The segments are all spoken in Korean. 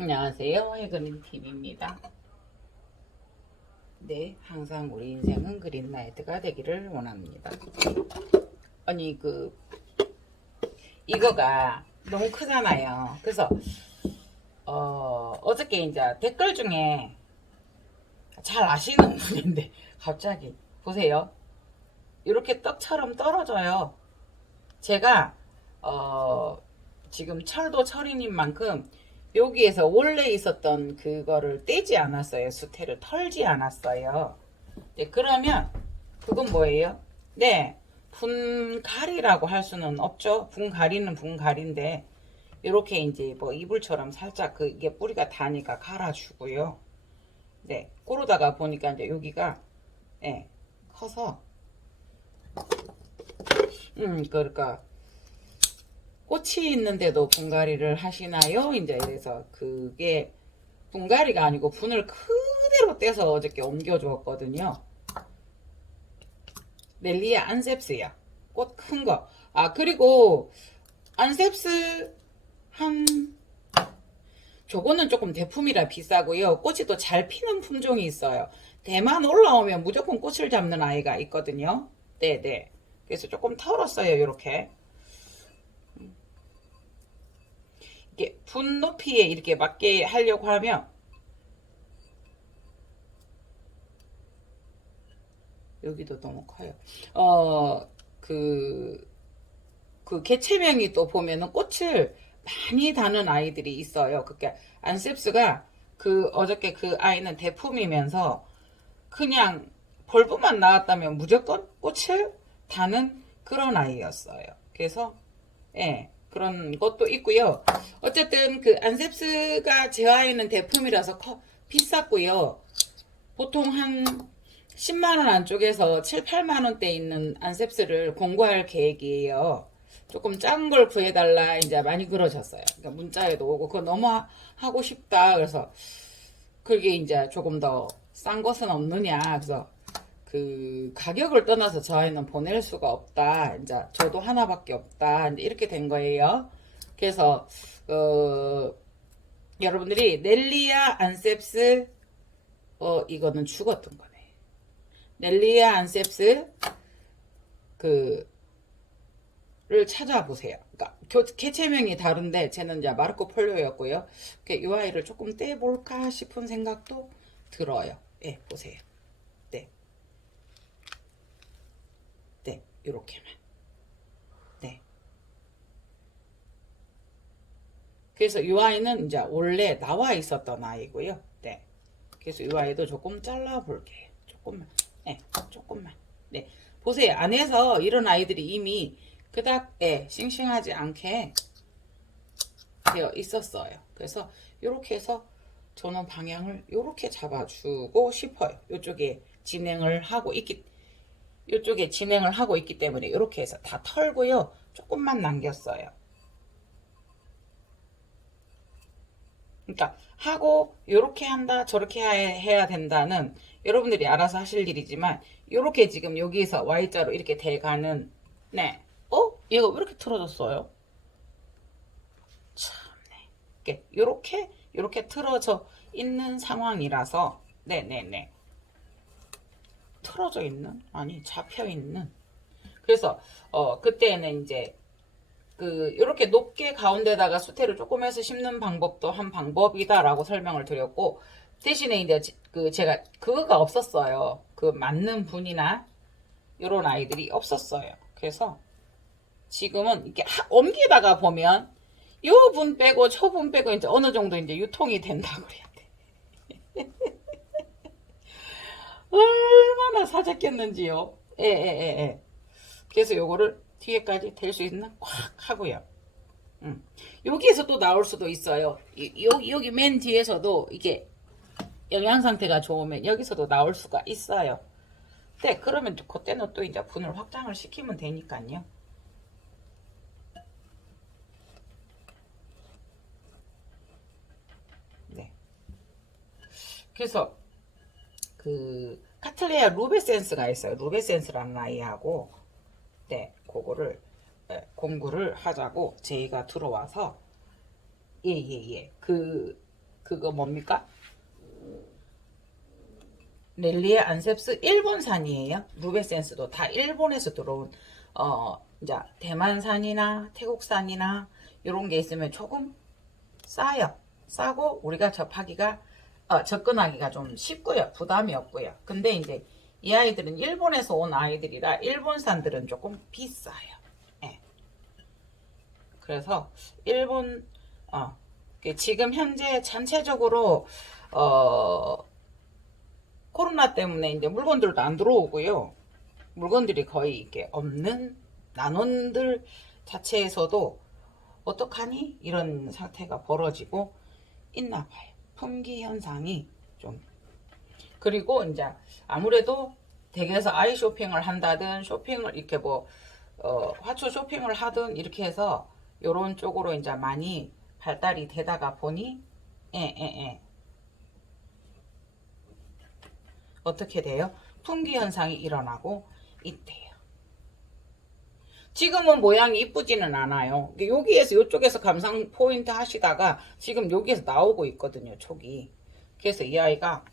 안녕하세요. 해그린TV입니다. 네, 항상 우리 인생은 그린라이트가 되기를 원합니다. 아니, 이거가 너무 크잖아요. 그래서, 어저께 이제 댓글 중에 잘 아시는 분인데, 갑자기, 보세요. 이렇게 떡처럼 떨어져요. 제가, 지금 철도 철인인 만큼, 여기에서 원래 있었던 그거를 떼지 않았어요. 수태를 털지 않았어요. 네, 그러면 그건 뭐예요? 네, 분갈이라고 할 수는 없죠. 분갈이는 분갈인데 이렇게 이제 뭐 이불처럼 살짝 이게 뿌리가 다니까 갈아주고요. 네, 그러다가 보니까 이제 여기가 네, 커서 그러니까 꽃이 있는데도 분갈이를 하시나요? 이제 이래서 그게 분갈이가 아니고 분을 그대로 떼서 어저께 옮겨주었거든요. 넬리아 안셉스야. 꽃 큰 거. 아, 그리고 안셉스 저거는 조금 대품이라 비싸고요. 꽃이 또 잘 피는 품종이 있어요. 대만 올라오면 무조건 꽃을 잡는 아이가 있거든요. 네네. 그래서 조금 털었어요. 이렇게. 이게 분 높이에 이렇게 맞게 하려고 하면 여기도 너무 커요. 그 개체명이 또 보면은 꽃을 많이 다는 아이들이 있어요. 그러니까 안셉스가 어저께 그 아이는 대품이면서 그냥 벌브만 나왔다면 무조건 꽃을 다는 그런 아이였어요. 그래서 예, 그런 것도 있고요. 어쨌든 그 안셉스가 제 아이는 대품이라서 비쌌고요. 보통 한 10만원 안쪽에서 7, 8만원대 있는 안셉스를 공구할 계획이에요. 조금 작은 걸 구해달라 이제 많이 그러셨어요. 그러니까 문자에도 오고 그거 너무 하고 싶다. 그래서 그게 이제 조금 더 싼 것은 없느냐. 그래서 그 가격을 떠나서 저 아이는 보낼 수가 없다. 이제 저도 하나밖에 없다. 이제 이렇게 된 거예요. 그래서 여러분들이 넬리아 안셉스 이거는 죽었던 거네. 넬리아 안셉스 그를 찾아보세요. 그러니까 개체명이 다른데 쟤는 이제 마르코 폴로였고요. 이 아이를 조금 떼볼까 싶은 생각도 들어요. 예, 보세요. 네, 네, 이렇게만. 네. 그래서 이 아이는 이제 원래 나와 있었던 아이고요. 네. 그래서 이 아이도 조금 잘라 볼게요. 조금만. 네, 조금만. 네. 보세요. 안에서 이런 아이들이 이미 그닥 싱싱하지 않게 되어 있었어요. 그래서 이렇게 해서 저는 방향을 이렇게 잡아주고 싶어요. 이쪽에 진행을 하고 있기 때문에 이렇게 해서 다 털고요. 조금만 남겼어요. 그러니까 하고 이렇게 한다 저렇게 해야 된다는 여러분들이 알아서 하실 일이지만 이렇게 지금 여기서 Y자로 이렇게 돼가는 네. 얘가 왜 이렇게 틀어졌어요? 참네. 이렇게 틀어져 있는 상황이라서 네네네. 틀어져 있는? 아니 잡혀 있는. 그래서 그때는 이제 이렇게 높게 가운데다가 수태를 조금 해서 심는 방법도 한 방법이다라고 설명을 드렸고, 대신에 이제 제가 그거가 없었어요. 그 맞는 분이나 이런 아이들이 없었어요. 그래서 지금은 이렇게 옮기다가 보면 요 분 빼고 저 분 빼고 이제 어느 정도 이제 유통이 된다고 그래야 돼. 얼마나 사재꼈는지요. 예. 그래서 요거를 뒤에까지 댈 수 있는 꽉 하고요. 여기에서 또 나올 수도 있어요. 여기 맨 뒤에서도 이게 영양 상태가 좋으면 여기서도 나올 수가 있어요. 네, 그러면 그때는 또 이제 분을 확장을 시키면 되니까요. 네. 그래서 카틀레아 루베센스가 있어요. 루베센스라는 아이하고 네, 그거를 공부를 하자고 제이가 들어와서 예예예. 그거 뭡니까? 렐리의 안셉스 일본산이에요. 루베센스도 다 일본에서 들어온 이제 대만산이나 태국산이나 이런 게 있으면 조금 싸요. 싸고 우리가 접하기가 접근하기가 좀 쉽고요. 부담이 없고요. 근데 이제 이 아이들은 일본에서 온 아이들이라 일본산들은 조금 비싸요. 예. 그래서 일본 지금 현재 전체적으로 코로나 때문에 이제 물건들도 안 들어오고요. 물건들이 거의 이렇게 없는 난원들 자체에서도 어떡하니? 이런 사태가 벌어지고 있나 봐요. 품귀 현상이 좀. 그리고 이제 아무래도 댁에서 아이 쇼핑을 한다든 쇼핑을 이렇게 화초 쇼핑을 하든 이렇게 해서 요런 쪽으로 이제 많이 발달이 되다가 보니 어떻게 돼요? 품귀 현상이 일어나고 있대요. 지금은 모양이 이쁘지는 않아요. 여기에서 이쪽에서 감상 포인트 하시다가 지금 여기에서 나오고 있거든요. 촉이. 그래서 이 아이가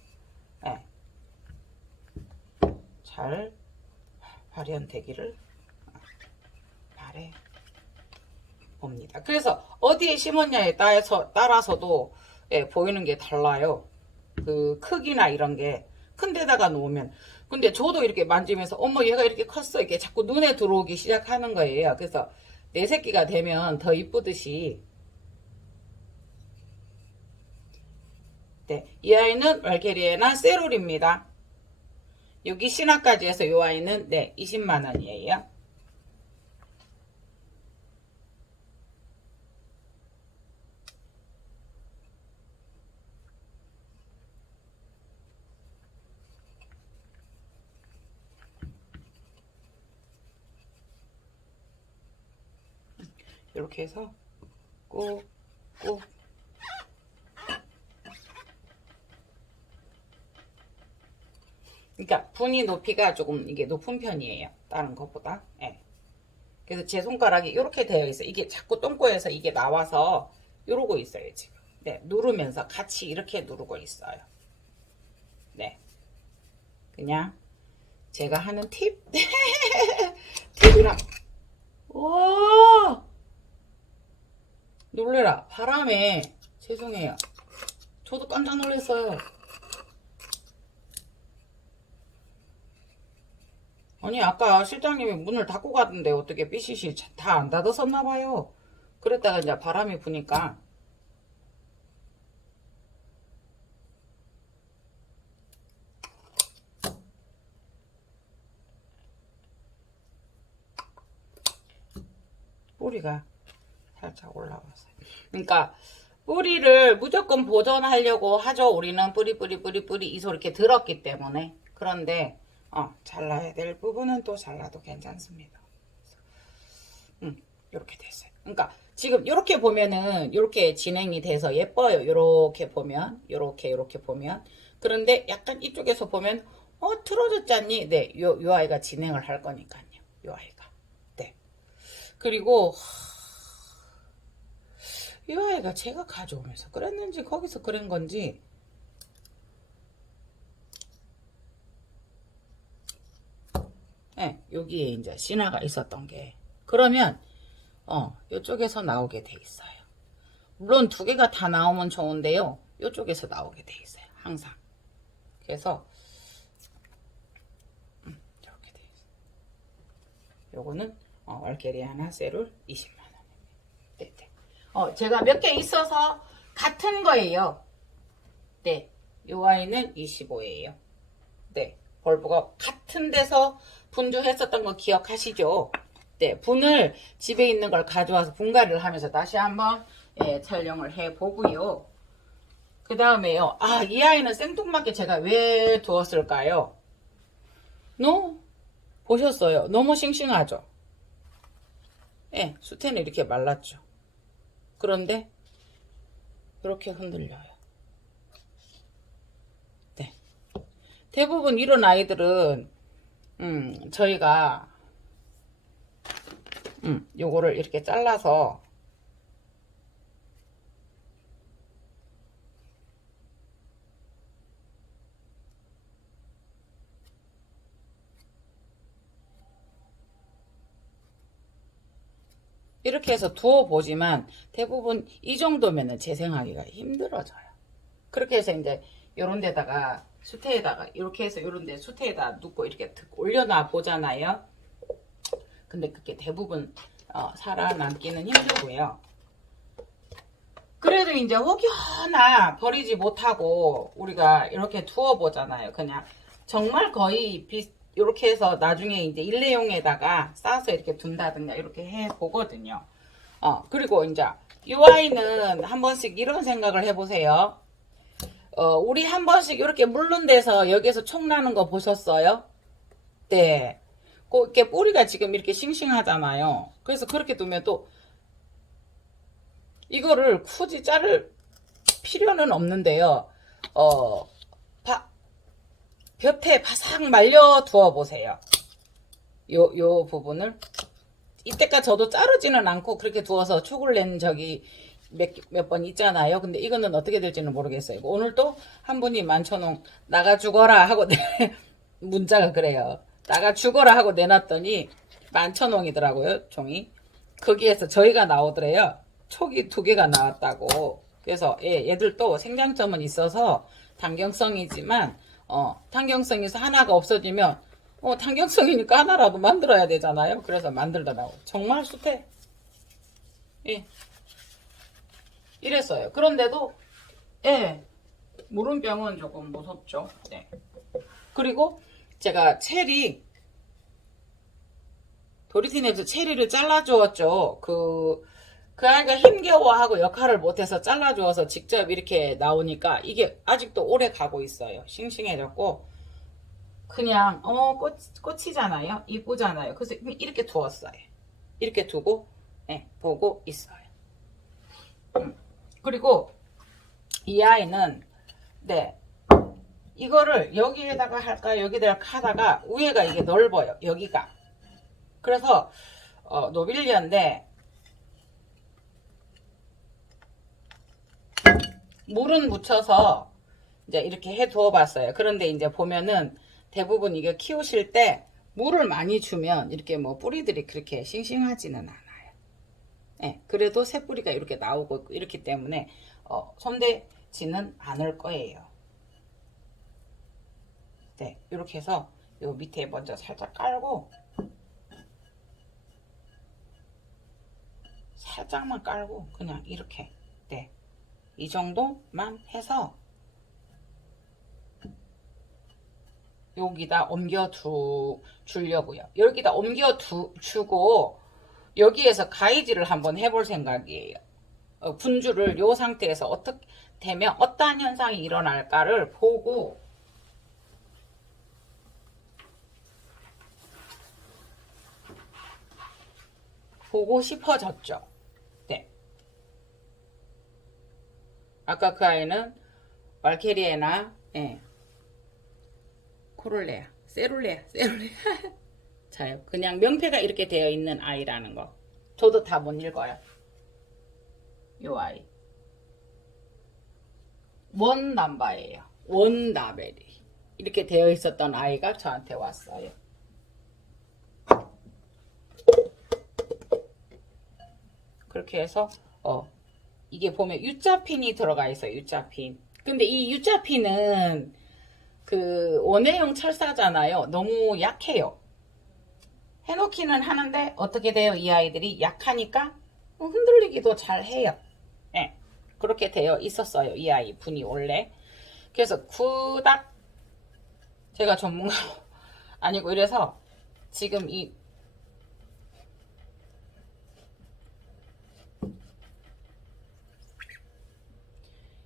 잘 발현되기를 바래 봅니다. 그래서 어디에 심었냐에 따라서도 보이는 게 달라요. 그 크기나 이런 게 큰 데다가 놓으면. 근데 저도 이렇게 만지면서 어머 얘가 이렇게 컸어 이렇게 자꾸 눈에 들어오기 시작하는 거예요. 그래서 내 새끼가 되면 더 이쁘듯이 이 아이는 왈케리에나 세룰입니다. 여기 신화까지 해서 이 아이는 20만원이에요. 이렇게 해서 꾹꾹 그러니까 분위 높이가 조금 이게 높은 편이에요. 다른 것보다. 그래서 제 손가락이 이렇게 되어 있어요. 이게 자꾸 똥꼬에서 이게 나와서 이러고 있어요. 지금. 누르면서 같이 이렇게 누르고 있어요. 그냥 제가 하는 팁? 팁이랑 와 놀래라. 바람에 죄송해요. 저도 깜짝 놀랐어요. 아니 아까 실장님이 문을 닫고 가던데 어떻게 삐시시 다 안 닫았었나 봐요. 그랬다가 이제 바람이 부니까 뿌리가 살짝 올라왔어요. 그러니까 뿌리를 무조건 보존하려고 하죠. 우리는 뿌리 이 소리 이렇게 들었기 때문에. 그런데 잘라야 될 부분은 또 잘라도 괜찮습니다. 이렇게 됐어요. 그러니까 지금 이렇게 보면은 이렇게 진행이 돼서 예뻐요. 이렇게 보면 이렇게 보면. 그런데 약간 이쪽에서 보면 틀어졌잖니. 요 아이가 진행을 할 거니까요. 요 아이가. 그리고 이 아이가 제가 가져오면서 그랬는지 거기서 그런 건지 여기에 이제 신화가 있었던 게 그러면 이쪽에서 나오게 돼 있어요. 물론 두 개가 다 나오면 좋은데요. 이쪽에서 나오게 돼 있어요. 항상. 그래서 이렇게 돼 있어요. 요거는 왈케리아나 세룰 20만원. 제가 몇 개 있어서 같은 거예요. 요 아이는 25예요. 벌브가 같은 데서 분주했었던 거 기억하시죠? 분을 집에 있는 걸 가져와서 분갈이를 하면서 다시 한번 촬영을 해보고요. 그 다음에요. 이 아이는 생뚱맞게 제가 왜 두었을까요? 보셨어요? 너무 싱싱하죠? 수태는 이렇게 말랐죠. 그런데 이렇게 흔들려요. 대부분 이런 아이들은 저희가 요거를 이렇게 잘라서 이렇게 해서 두어보지만 대부분 이 정도면은 재생하기가 힘들어져요. 그렇게 해서 이제 요런 데다가 수태에다가 이렇게 해서 요런 데 수태에다 눕고 이렇게 득 올려놔 보잖아요. 근데 그게 대부분 살아남기는 힘들고요. 그래도 이제 혹여나 버리지 못하고 우리가 이렇게 두어 보잖아요. 그냥 정말 거의 이렇게 해서 나중에 이제 일회용에다가 싸서 이렇게 둔다든가 이렇게 해 보거든요. 그리고 이제 이 아이는 한 번씩 이런 생각을 해보세요. 우리 한 번씩 이렇게 물른 데서 여기에서 총 나는 거 보셨어요? 네. 이렇게 뿌리가 지금 이렇게 싱싱하잖아요. 그래서 그렇게 두면 또 이거를 굳이 자를 필요는 없는데요. 볕에 바싹 말려 두어 보세요. 요 부분을. 이때까지 저도 자르지는 않고 그렇게 두어서 축을 낸 적이 몇 번 있잖아요. 근데 이거는 어떻게 될지는 모르겠어요. 오늘 또 한 분이 만천홍 나가 죽어라 하고 문자가 그래요. 나가 죽어라 하고 내놨더니 만천홍이더라고요. 종이. 거기에서 저희가 나오더래요. 촉이 2개가 나왔다고. 그래서 얘들도 생장점은 있어서 단경성이지만 탄경성에서 하나가 없어지면 탄경성이니까 하나라도 만들어야 되잖아요. 그래서 만들더라고. 정말 숱해. 예. 이랬어요. 그런데도 무름병은 조금 무섭죠. 네. 그리고 제가 도리틴에서 체리를 잘라주었죠. 그 아이가 힘겨워하고 역할을 못해서 잘라주어서 직접 이렇게 나오니까 이게 아직도 오래 가고 있어요. 싱싱해졌고 그냥 꽃이잖아요. 이쁘잖아요. 그래서 이렇게 두었어요. 이렇게 두고 보고 있어요. 그리고 이 아이는 이거를 여기에다가 할까 여기다가 하다가 위에가 이게 넓어요. 여기가. 그래서 노빌리아인데 물은 묻혀서 이제 이렇게 해 두어 봤어요. 그런데 이제 보면은 대부분 이게 키우실 때 물을 많이 주면 이렇게 뭐 뿌리들이 그렇게 싱싱하지는 않아요. 그래도 새 뿌리가 이렇게 나오고 이렇기 때문에 손대지는 않을 거예요. 이렇게 해서 요 밑에 먼저 살짝 깔고 살짝만 깔고 그냥 이렇게 이 정도만 해서 여기다 옮겨 주려고요. 여기다 옮겨 주고 여기에서 가위질을 한번 해볼 생각이에요. 분주를 요 상태에서 어떻게 되면 어떠한 현상이 일어날까를 보고 싶어졌죠. 아까 그 아이는 말케리에나 코롤레아, 세룰레아. 자요. 그냥 명패가 이렇게 되어 있는 아이라는 거. 저도 다 못 읽어요. 요 아이. 원남바예요. 원나베리. 이렇게 되어 있었던 아이가 저한테 왔어요. 그렇게 해서 이게 보면 U자핀이 들어가 있어요. U자핀. 근데 이 U자핀은 그 원해용 철사잖아요. 너무 약해요. 해놓기는 하는데 어떻게 돼요? 이 아이들이 약하니까 흔들리기도 잘 해요. 그렇게 되어 있었어요. 이 아이 분이 원래. 그래서 그닥 제가 전문가 아니고 이래서 지금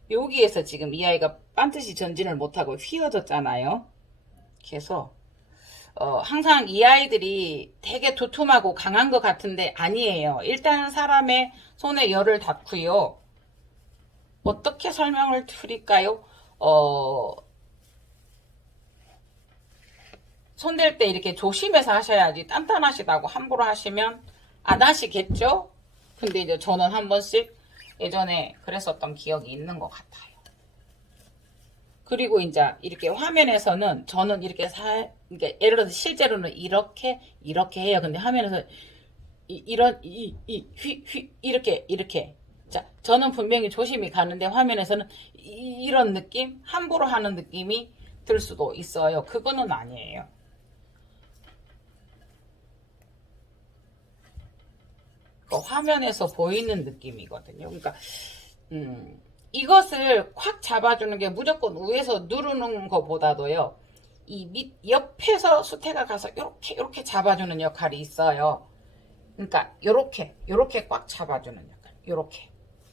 여기에서 지금 이 아이가 반드시 전진을 못하고 휘어졌잖아요. 그래서 항상 이 아이들이 되게 두툼하고 강한 것 같은데 아니에요. 일단 사람의 손에 열을 닿고요. 어떻게 설명을 드릴까요? 손댈 때 이렇게 조심해서 하셔야지 단단하시다고 함부로 하시면 안 하시겠죠? 근데 이제 저는 한 번씩 예전에 그랬었던 기억이 있는 것 같아요. 그리고 이제 이렇게 화면에서는 저는 이렇게 예를 들어서 실제로는 이렇게 해요. 근데 화면에서 이렇게. 자, 저는 분명히 조심히 가는데 화면에서는 이런 느낌? 함부로 하는 느낌이 들 수도 있어요. 그거는 아니에요. 화면에서 보이는 느낌이거든요. 그러니까 이것을 콱 잡아주는 게 무조건 위에서 누르는 것보다도요. 이 밑 옆에서 수태가 가서 이렇게 잡아주는 역할이 있어요. 그러니까 요렇게 꽉 잡아주는 역할. 요렇게.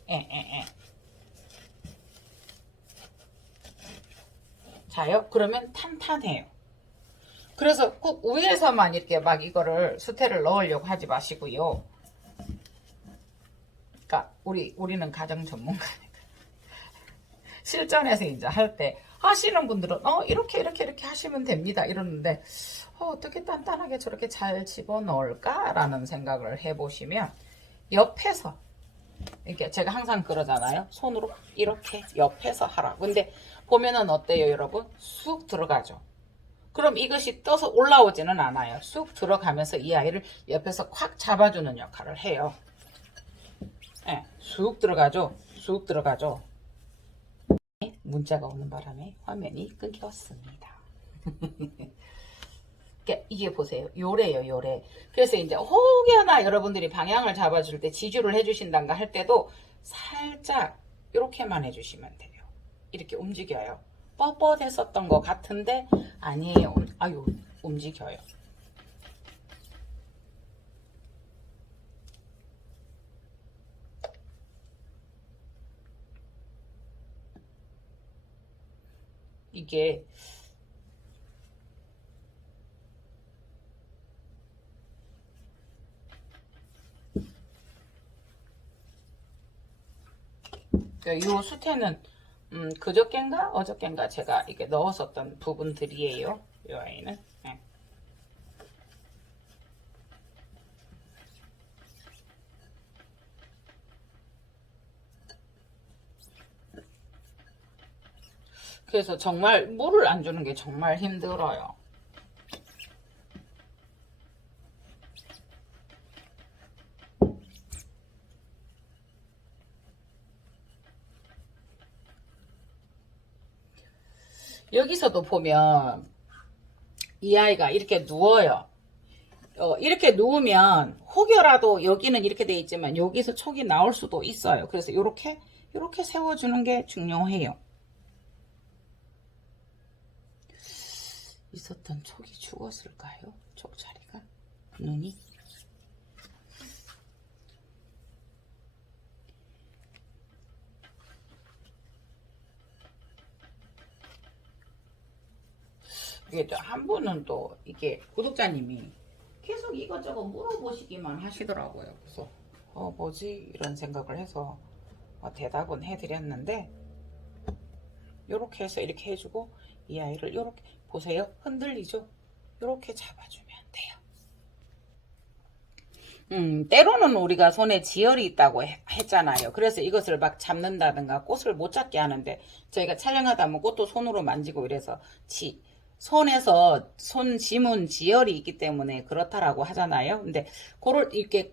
예. 자요? 그러면 탄탄해요. 그래서 꼭 위에서만 이렇게 막 이거를 수태를 넣으려고 하지 마시고요. 그러니까 우리는 가정 전문가니까 실전에서 이제 할 때 하시는 분들은 이렇게 하시면 됩니다 이러는데 어떻게 단단하게 저렇게 잘 집어넣을까 라는 생각을 해보시면 옆에서 이렇게 제가 항상 그러잖아요. 손으로 이렇게 옆에서 하라. 근데 보면은 어때요 여러분? 쑥 들어가죠. 그럼 이것이 떠서 올라오지는 않아요. 쑥 들어가면서 이 아이를 옆에서 콱 잡아주는 역할을 해요. 네, 쑥 들어가죠. 쑥 들어가죠. 문자가 오는 바람에 화면이 끊겼습니다. 이게 보세요. 요래요, 요래. 그래서 이제 혹여나 여러분들이 방향을 잡아줄 때 지주를 해주신단가 할 때도 살짝 이렇게만 해주시면 돼요. 이렇게 움직여요. 뻣뻣했었던 것 같은데 아니에요. 아유, 움직여요. 이게 요 수태는 그저껜가 어저껜가 제가 이게 넣었었던 부분들이에요. 이 아이는. 네. 그래서 정말 물을 안 주는 게 정말 힘들어요. 여기서도 보면 이 아이가 이렇게 누워요. 이렇게 누우면 혹여라도 여기는 이렇게 돼 있지만 여기서 촉이 나올 수도 있어요. 그래서 이렇게 세워주는 게 중요해요. 있었던 촉이 죽었을까요? 촉자리가 눈이 이게 한 분은 또 이게 구독자님이 계속 이것저것 물어보시기만 하시더라고요. 그래서 뭐지 이런 생각을 해서 대답은 해드렸는데 이렇게 해서 이렇게 해주고 이 아이를 이렇게 보세요. 흔들리죠? 이렇게 잡아주면 돼요. 때로는 우리가 손에 지혈이 있다고 했잖아요. 그래서 이것을 막 잡는다든가 꽃을 못 잡게 하는데 저희가 촬영하다 보면 꽃도 손으로 만지고 이래서 손에서 손 지문 지혈이 있기 때문에 그렇다라고 하잖아요. 근데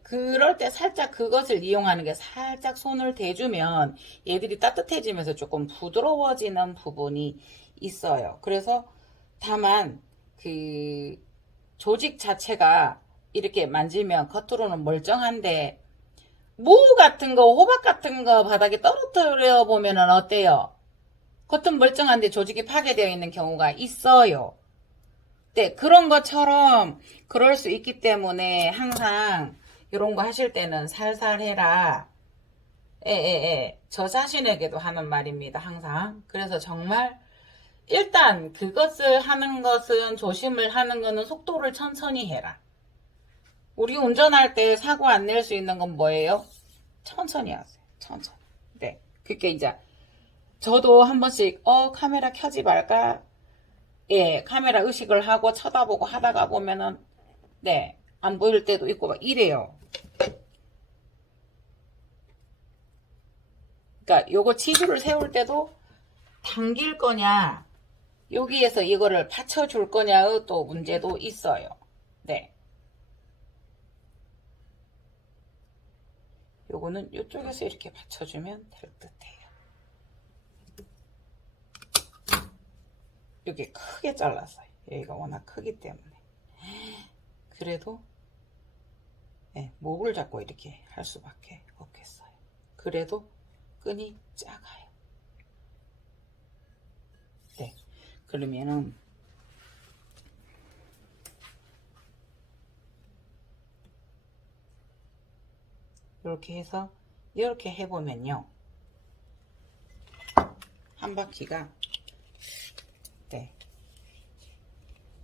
그럴 때 살짝 그것을 이용하는 게 살짝 손을 대주면 얘들이 따뜻해지면서 조금 부드러워지는 부분이 있어요. 그래서 다만 그 조직 자체가 이렇게 만지면 겉으로는 멀쩡한데 무 같은 거 호박 같은 거 바닥에 떨어뜨려 보면은 어때요? 겉은 멀쩡한데 조직이 파괴되어 있는 경우가 있어요. 네, 그런 것처럼 그럴 수 있기 때문에 항상 이런 거 하실 때는 살살 해라. 저 자신에게도 하는 말입니다. 항상. 그래서 정말 일단 그것을 하는 것은 조심을 하는 거는 속도를 천천히 해라. 우리 운전할 때 사고 안 낼 수 있는 건 뭐예요? 천천히 하세요. 천천히. 네. 그게 이제 저도 한 번씩 카메라 켜지 말까? 예, 카메라 의식을 하고 쳐다보고 하다가 보면은 네, 안 보일 때도 있고 막 이래요. 그러니까 요거 치주를 세울 때도 당길 거냐 여기에서 이거를 받쳐줄 거냐의 또 문제도 있어요. 네. 요거는 이쪽에서 이렇게 받쳐주면 될 듯해요. 여기 크게 잘랐어요. 여기가 워낙 크기 때문에. 그래도 네, 목을 잡고 이렇게 할 수밖에 없겠어요. 그래도 끈이 작아요. 네, 그러면은 이렇게 해서 이렇게 해보면요, 한 바퀴가 네,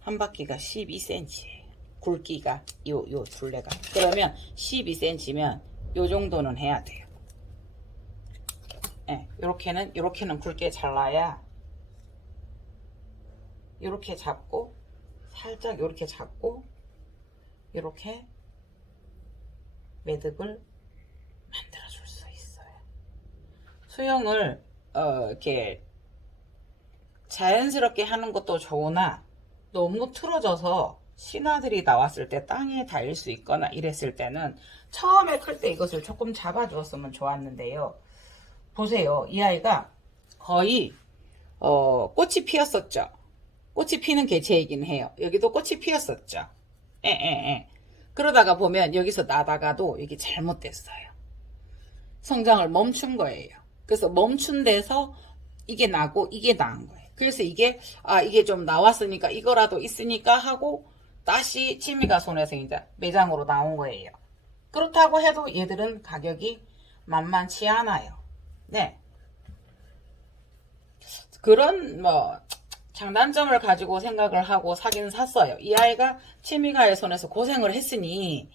한 바퀴가 12cm예요. 굵기가 요 둘레가. 그러면 12cm면 요 정도는 해야 돼요. 네, 요렇게는 굵게 잘라야 요렇게 잡고 살짝 요렇게 잡고 요렇게 매듭을 만들어 줄 수 있어요. 수영을 이렇게 자연스럽게 하는 것도 좋으나 너무 틀어져서 신화들이 나왔을 때 땅에 닿을 수 있거나 이랬을 때는 처음에 클 때 이것을 조금 잡아 주었으면 좋았는데요. 보세요. 이 아이가 거의 꽃이 피었었죠. 꽃이 피는 개체이긴 해요. 여기도 꽃이 피었었죠. 그러다가 보면 여기서 나다가도 이게 잘못됐어요. 성장을 멈춘 거예요. 그래서 멈춘 데서 이게 나고 이게 나은 거예요. 그래서 이게 이게 좀 나왔으니까 이거라도 있으니까 하고 다시 취미가손에서 이제 매장으로 나온 거예요. 그렇다고 해도 얘들은 가격이 만만치 않아요. 네. 그런 장단점을 가지고 생각을 하고 사긴 샀어요. 이 아이가 취미가의 손에서 고생을 했으니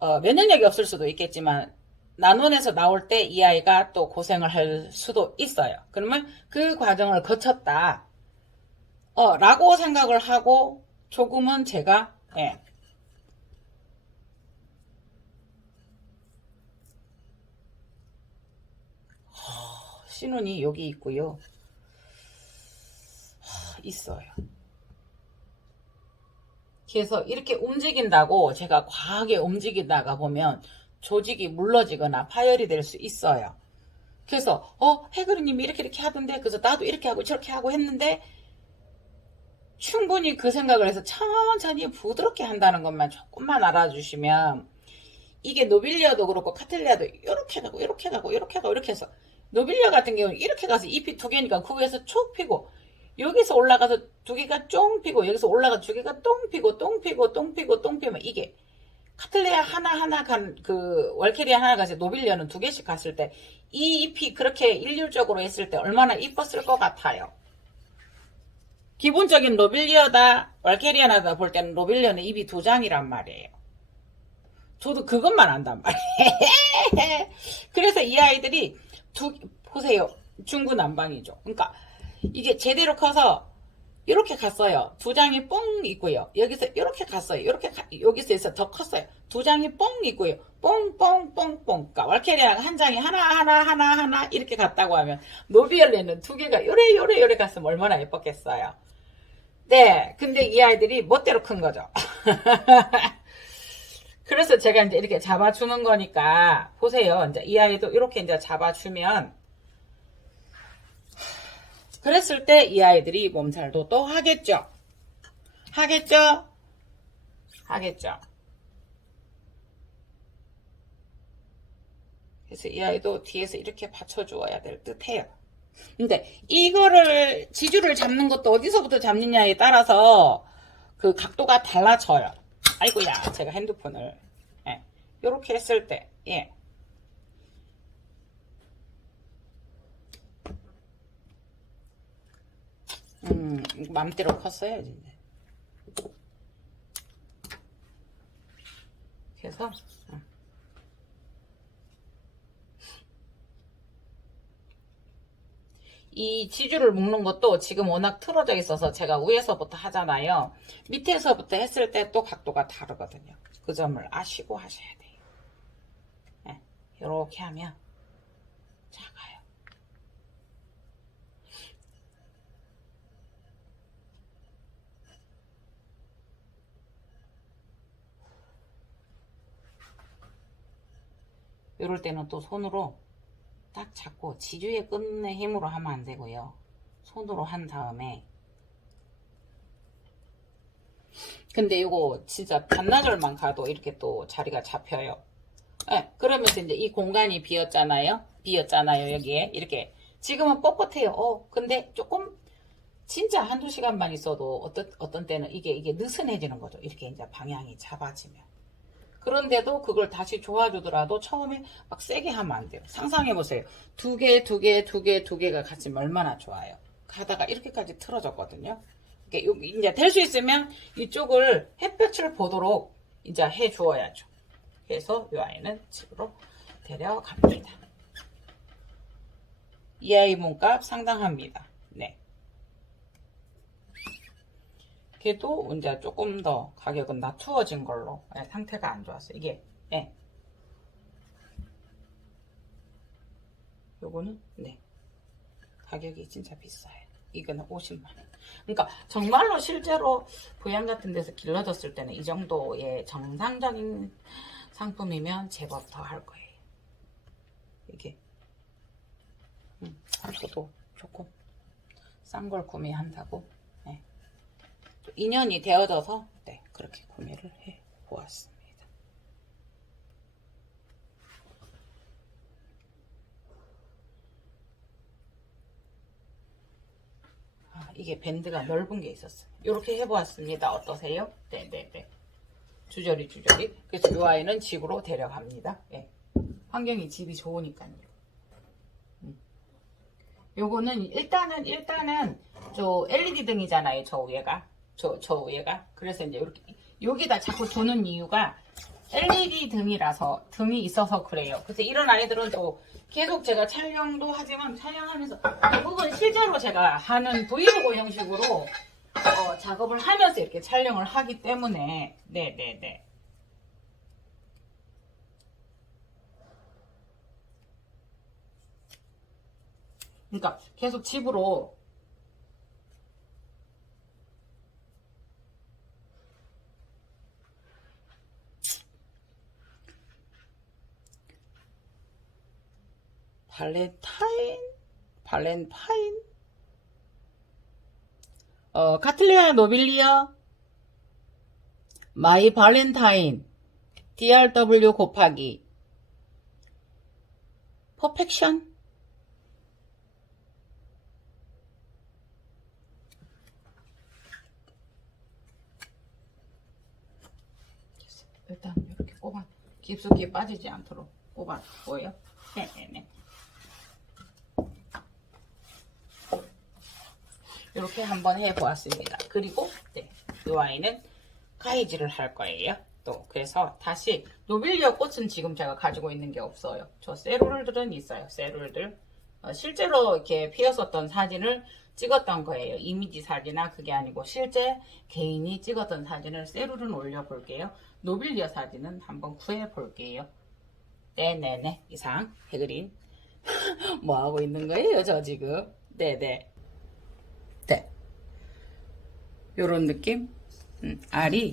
면역력이 없을 수도 있겠지만 난원에서 나올 때 이 아이가 또 고생을 할 수도 있어요. 그러면 그 과정을 거쳤다 라고 생각을 하고 조금은 제가 신혼이 여기 있고요. 있어요. 그래서 이렇게 움직인다고 제가 과하게 움직이다가 보면 조직이 물러지거나 파열이 될 수 있어요. 그래서 해그리님이 이렇게 하던데 그래서 나도 이렇게 하고 저렇게 하고 했는데 충분히 그 생각을 해서 천천히 부드럽게 한다는 것만 조금만 알아주시면 이게 노빌리아도 그렇고 카텔리아도 이렇게 가고 이렇게 가고 이렇게 가고 이렇게 해서 노빌리아 같은 경우는 이렇게 가서 잎이 두 개니까 그 위에서 쭉 피고 여기서 올라가서 두 개가 쫑 피고 여기서 올라가서 두 개가 똥 피고 똥 피고 똥 피고 똥 피면 이게 카틀레아 하나 그 월케리아 하나 가서 노빌리아는 두 개씩 갔을 때 이 잎이 그렇게 일률적으로 했을 때 얼마나 이뻤을 것 같아요. 기본적인 로빌리아다 월케리아나다 볼 때는 로빌리아는 잎이 두 장이란 말이에요. 저도 그것만 안단 말이에요. 그래서 이 아이들이 보세요. 중구난방이죠. 그러니까 이게 제대로 커서 이렇게 갔어요. 두 장이 뽕 있고요. 여기서 이렇게 갔어요. 여기서 해서 더 컸어요. 두 장이 뽕 있고요. 뽕뽕뽕뽕. 그러니까 월케리아가 한 장이 하나 이렇게 갔다고 하면 노비얼레는 두 개가 요래 갔으면 얼마나 예뻤겠어요. 네, 근데 이 아이들이 멋대로 큰 거죠. 그래서 제가 이제 이렇게 잡아주는 거니까 보세요. 이제 이 아이도 이렇게 이제 잡아주면 그랬을 때 이 아이들이 몸살도 또 하겠죠. 하겠죠. 그래서 이 아이도 뒤에서 이렇게 받쳐주어야 될 듯해요. 근데 이거를 지주를 잡는 것도 어디서부터 잡느냐에 따라서 그 각도가 달라져요. 아이고야, 제가 핸드폰을 이렇게 했을 때 맘대로 컸어야지. 그래서 이 지주를 묶는 것도 지금 워낙 틀어져 있어서 제가 위에서부터 하잖아요. 밑에서부터 했을 때 또 각도가 다르거든요. 그 점을 아시고 하셔야 돼요. 이렇게 하면 작아요. 이럴 때는 또 손으로 딱 잡고 지주의 끝내 힘으로 하면 안 되고요. 손으로 한 다음에 근데 이거 진짜 반나절만 가도 이렇게 또 자리가 잡혀요. 네, 그러면서 이제 이 공간이 비었잖아요. 여기에 이렇게 지금은 뻣뻣해요. 근데 조금 진짜 한두 시간만 있어도 어떤 때는 이게 느슨해지는 거죠. 이렇게 이제 방향이 잡아지면. 그런데도 그걸 다시 좋아주더라도 처음에 막 세게 하면 안 돼요. 상상해보세요. 두 개가 같이 얼마나 좋아요. 가다가 이렇게까지 틀어졌거든요. 이제 될 수 있으면 이쪽을 햇볕을 보도록 이제 해 주어야죠. 그래서 이 아이는 집으로 데려갑니다. 이 아이 몸값 상당합니다. 네. 걔도 이제 조금 더 가격은 낮추어진 걸로 상태가 안 좋았어요. 이게 요거는 가격이 진짜 비싸요. 이거는 50만원. 그러니까 정말로 실제로 부양 같은 데서 길러졌을 때는 이 정도의 정상적인 상품이면 제법 더 할 거예요. 이게 저도 조금 싼 걸 구매한다고 2년이 되어져서 그렇게 구매를 해 보았습니다. 이게 밴드가 넓은 게 있었어요. 이렇게 해보았습니다. 어떠세요? 네네네. 주저리. 그래서 이 아이는 집으로 데려갑니다. 환경이 집이 좋으니까요. 요거는 일단은 저 LED 등이잖아요. 저 위에가. 그래서 이제 이렇게 여기다 자꾸 두는 이유가 LED 등이라서 등이 있어서 그래요. 그래서 이런 아이들은 또 계속 제가 촬영도 하지만 촬영하면서 대부분 실제로 제가 하는 브이로그 형식으로 작업을 하면서 이렇게 촬영을 하기 때문에 네네네. 그러니까 계속 집으로 발렌타인 카틀레아 노빌리어 마이 발렌타인 DRW 곱하기 퍼펙션 일단 이렇게 꼽아 깊숙이 빠지지 않도록 꼽아주고요. 네네네. 이렇게 한번 해보았습니다. 그리고 이 아이는 가위질을 할 거예요. 또 그래서 다시 노빌리어 꽃은 지금 제가 가지고 있는 게 없어요. 저 세룰들은 있어요. 세룰들 실제로 이렇게 피었었던 사진을 찍었던 거예요. 이미지 사진이나 그게 아니고 실제 개인이 찍었던 사진을 세룰은 올려볼게요. 노빌리어 사진은 한번 구해볼게요. 네네네. 이상 해그린 뭐 하고 있는 거예요 저 지금. 네네. 요런 느낌. 알이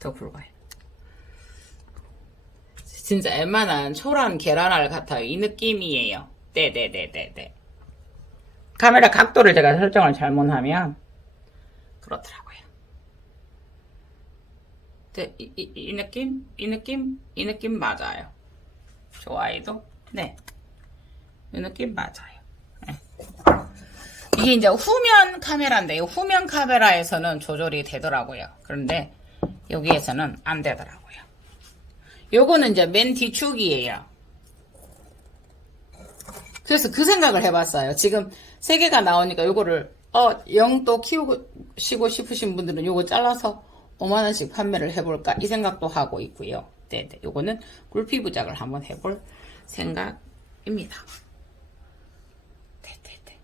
더 굵어요. 진짜 웬만한 초란 계란알 같아요. 이 느낌이에요. 네네네네네. 카메라 각도를 제가 설정을 잘못하면 그렇더라고요. 이 느낌 맞아요. 좋아요도 이 느낌 맞아요. 이게 이제 후면 카메라인데요. 후면 카메라에서는 조절이 되더라고요. 그런데 여기에서는 안 되더라고요. 요거는 이제 맨 뒤축이에요. 그래서 그 생각을 해봤어요. 지금 3개가 나오니까 요거를 영도 키우시고 싶으신 분들은 요거 잘라서 5만원씩 판매를 해볼까 이 생각도 하고 있고요. 네네. 요거는 굴피 부작을 한번 해볼 생각입니다. 네네네.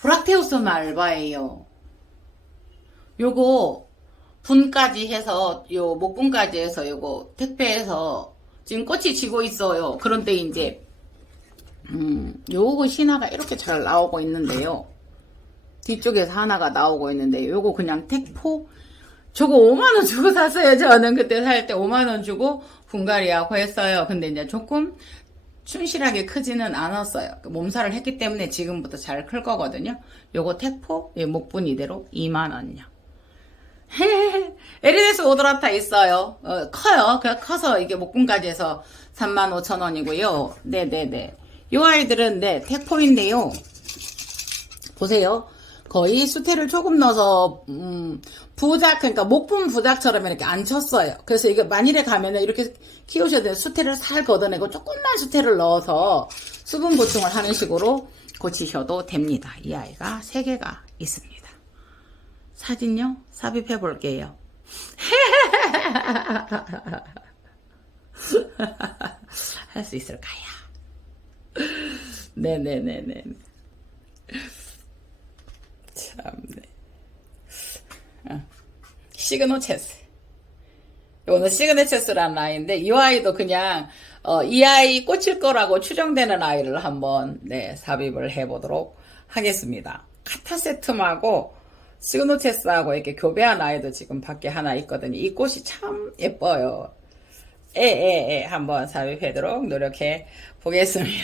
브락테우스는 알바예요. 요거 분까지 해서 요 목분까지 해서 요거 택배해서 지금 꽃이 지고 있어요. 그런데 이제 요거 신화가 이렇게 잘 나오고 있는데요. 뒤쪽에서 하나가 나오고 있는데 요거 그냥 택포 저거 5만원 주고 샀어요. 저는 그때 살 때 5만원 주고 분갈이하고 했어요. 근데 이제 조금 충실하게 크지는 않았어요. 몸살을 했기 때문에 지금부터 잘 클 거거든요. 요거 택포 목분 이대로 2만원요. 에리데스 오도라타 있어요. 커요. 커서 이게 목분까지 해서 35,000원이고요. 네네네. 요 아이들은 네 택포인데요. 보세요. 거의 수태를 조금 넣어서 부작 그러니까 목품 부작처럼 이렇게 안 쳤어요. 그래서 이거 만일에 가면은 이렇게 키우셔야 돼요. 수태를 살 걷어내고 조금만 수태를 넣어서 수분 보충을 하는 식으로 고치셔도 됩니다. 이 아이가 3개가 있습니다. 사진요? 삽입해 볼게요. 할 수 있을까요? 네네네네. 참네. 시그노체스. 이거는 시그네체스라는 아이인데 이 아이도 그냥 이 아이 꽂힐 거라고 추정되는 아이를 한번 네 삽입을 해보도록 하겠습니다. 카타세툼하고 시그노체스하고 이렇게 교배한 아이도 지금 밖에 하나 있거든요. 이 꽃이 참 예뻐요. 한번 삽입하도록 노력해 보겠습니다.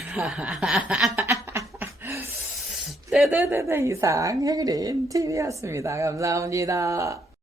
네네네네 이상 혜그린 TV였습니다. 감사합니다.